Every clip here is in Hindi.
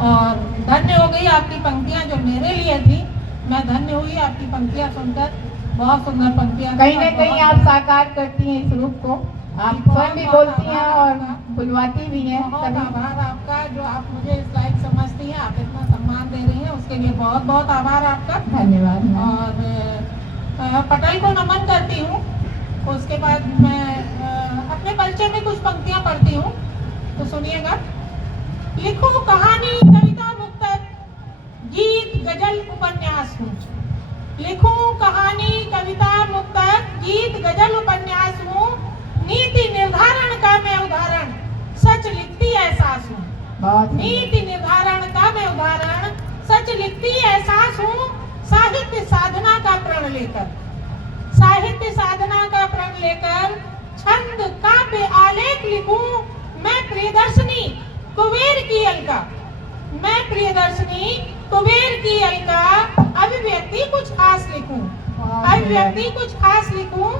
और धन्य हो गई आपकी पंक्तियां जो मेरे लिए थी। मैं धन्य हुई आपकी पंक्तियां सुनकर। बहुत सुंदर पंक्तियां, कहीं न कहीं आप साकार करती हैं इस रूप को। आप स्वयं भी बोलती हैं और बुलवाती भी हैं। बहुत आभार आपका, जो आप मुझे इस लायक समझती हैं, आप इतना सम्मान दे रही हैं, उसके लिए बहुत बहुत आभार आपका। धन्यवाद। और पटेल को नमन करती हूँ। उसके बाद मैं अपने परिचय में कुछ पंक्तियां पढ़ती हूँ, तो सुनिएगा। लिखूं कहानी, कविता, मुक्तक, गीत, गजल, उपन्यास हूँ। लिखूं कहानी, कविता, मुक्तक, गीत, गजल, उपन्यास हूँ। नीति निर्धारण का मैं उदाहरण, सच लिखती एहसास हूँ। नीति निर्धारण का मैं उदाहरण, सच लिखती एहसास हूँ। साहित्य साधना का प्रण लेकर, साहित्य साधना का प्रण लेकर, छंद काव्य आलेख लिखूं। मैं प्रियदर्शनी कुबेर की अलका, मैं प्रियदर्शनी कुबेर की अलका, अभिव्यक्ति कुछ खास लिखूं। अभिव्यक्ति कुछ खास लिखूं।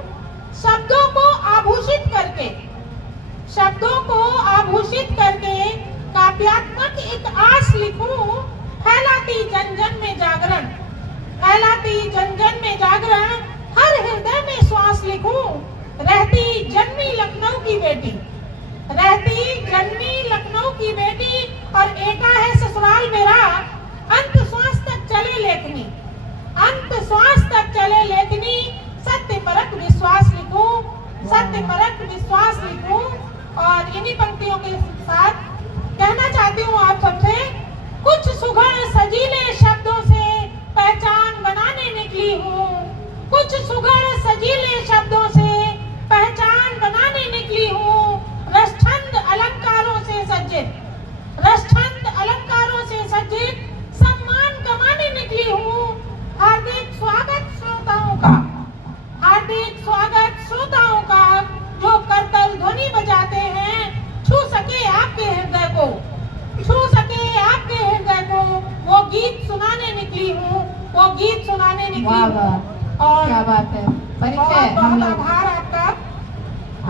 शब्दों को आभूषित करके, शब्दों को आभूषित करके, काव्यात्मक एक आस लिखूं। फैलाती जन जन में जागरण, फैलाती जन जन में जागरण, हर हृदय में श्वास लिखूं। रहती जन्मी लखनऊ की बेटी, रहती जन्मी लखनऊ की बेटी, और एका है ससुराल मेरा। अंत श्वास तक चले लेखनी, अंत श्वास तक चले लेखनी। सत्य परक विश्वास लिखूं, सत्य परक विश्वास लिखूं। और इन्हीं पंक्तियों के साथ कहना चाहती हूँ आप सबसे, कुछ सुघड़ सजीले शब्दों से पहचान बनाने निकली हूँ। कुछ सुघड़ सजीले शब्दों से पहचान बनाने निकली हूँ। रसछंद अलंकारों से सज्जित, रसछंद अलंकारों से सज्जित, सम्मान कमाने निकली हूँ। हार्दिक स्वागत श्रोताओं का, हार्दिक स्वागत श्रोताओं का, जो करतल ध्वनि बजाते हैं। छू सके आपके हृदय को, छू सके आपके हृदय को, वो गीत सुनाने निकली हूँ, वो गीत सुनाने निकली हूँ। और क्या बात है। परिचय, बहुत आभार आपका।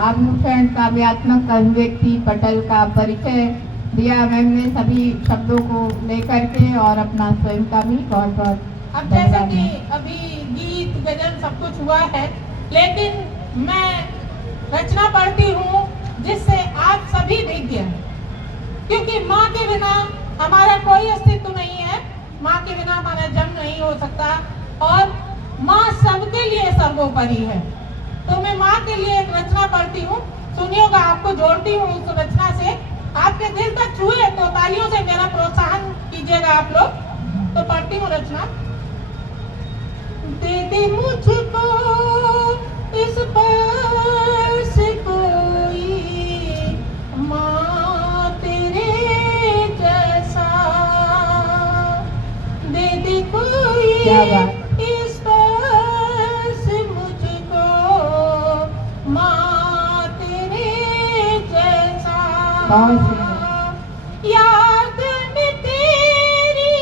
आभूषण काव्यात्मक अभिव्यक्ति पटल का परिचय दिया मैम ने सभी शब्दों को लेकर के, और अपना स्वयं का भी बहुत बहुत। अब जैसे कि अभी गीत गजल सब कुछ हुआ है, लेकिन मैं रचना पढ़ती हूँ जिससे आप सभी विज्ञ हैं, क्योंकि माँ के बिना हमारा कोई अस्तित्व नहीं है। माँ के बिना हमारा जन्म नहीं हो सकता, और माँ सबके लिए सर्वोपरि है। तो मैं माँ के लिए एक रचना पढ़ती हूँ, सुनिएगा। आपको जोड़ती हूँ उस रचना से, आपके दिल तक छुए तो तालियों से मेरा प्रोत्साहन कीजिएगा आप लोग। तो पढ़ती हूँ रचना। दे दे मुझको इस पास कोई, माँ तेरे जैसा। दे दे कोई इस पास मुझको, माँ तेरे जैसा। याद में तेरी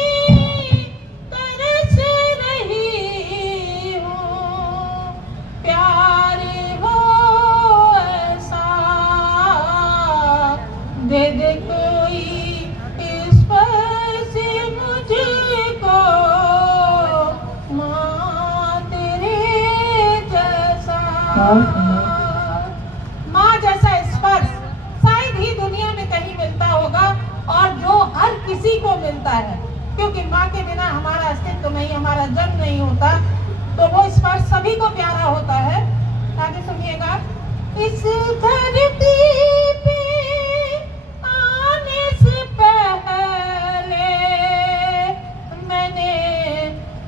तरस रही हूँ, प्यार हो ऐसा। दे दे कोई इस पास मुझको, माँ तेरे जैसा। माँ जैसा स्पर्श शायद ही दुनिया में कहीं मिलता होगा, और जो हर किसी को मिलता है, क्योंकि माँ के बिना हमारा अस्तित्व नहीं, हमारा जन्म नहीं होता। तो वो स्पर्श सभी को प्यारा होता है। आगे सुनिएगा। इस धरती पे आने से पहले मैंने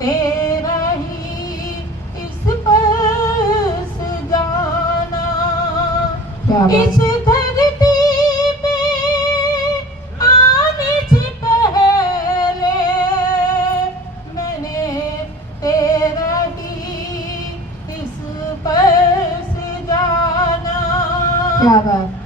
तेरा ही स्पर्श जाना। इस धरती पे आने से पहले मैंने तेरा ही स्पर्श जाना। क्या बात।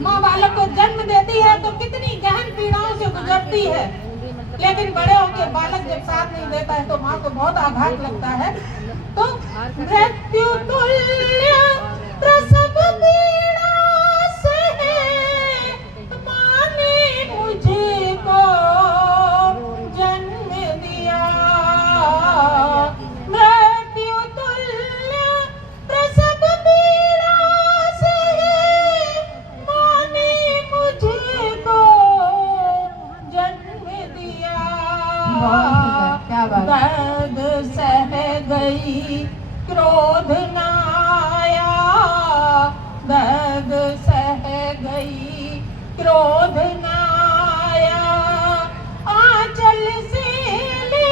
माँ बालक को जन्म देती है तो कितनी गहन पीड़ाओं से गुजरती है, लेकिन बड़े होकर बालक जब साथ नहीं देता है तो माँ को बहुत आघात लगता है। तो मृत्यु तुल्य प्रसव पीड़ा सहे, माँ ने मुझको जन्म दिया। मृत्यु तुल्य प्रसव पीड़ा सहे, माँ ने मुझको जन्म दिया। बहुत सुंदर, क्या बात। दर्द सह गई क्रोध न आया, दर्द सह गई क्रोध न आया। आंचल से ले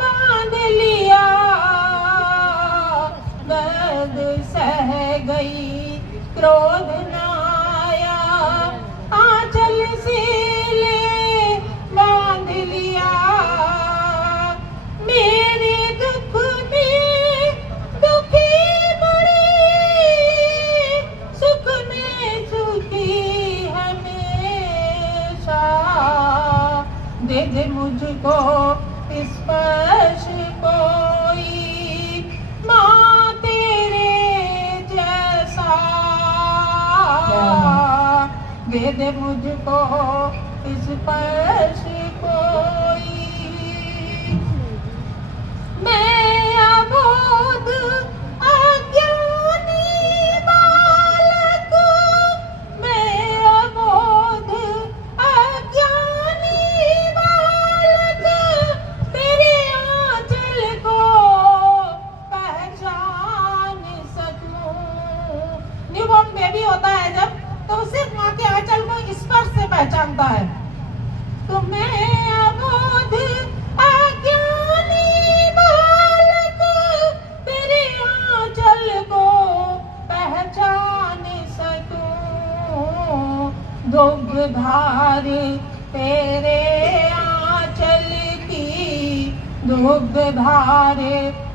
बांध लिया, दर्द सह गई क्रोध न आया। आंचल से ले बांध लिया। मेरे दुख में दुखी बड़ी, सुख में सुखी हमेशा। दे दे मुझको स्पर्श कोई, माँ तेरे जैसा। दे दे मुझको स्पर्श कोई। मैं अबोध अज्ञानी बालक, मैं अबोध अज्ञानी बालक, तेरे आंचल को पहचान सकूं। न्यूबॉर्न बेबी होता है जब, तो सिर्फ माँ के आंचल को स्पर्श से पहचानता है। तो मैं अबोध अज्ञानी बालक, तेरे आंचल को पहचान सकूं। दुग्धधार तेरे आंचल की, दुग्धधार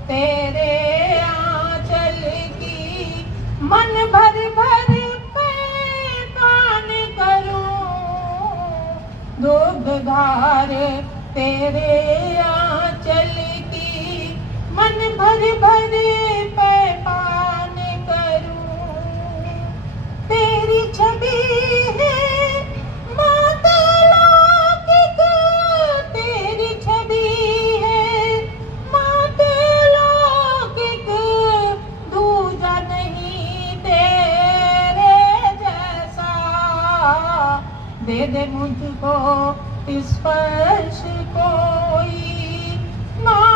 तेरे आंचल की, मन भर भर मैं पान करूं। दुग्धधार तेरे आंचल की, मन भर भर मैं पान करूं। तेरी छवि है माता लौकिक, तेरी छवि है माता लौकिक, दूजा नहीं तेरे जैसा। दे दे मुझको स्पर्श कोई, माँ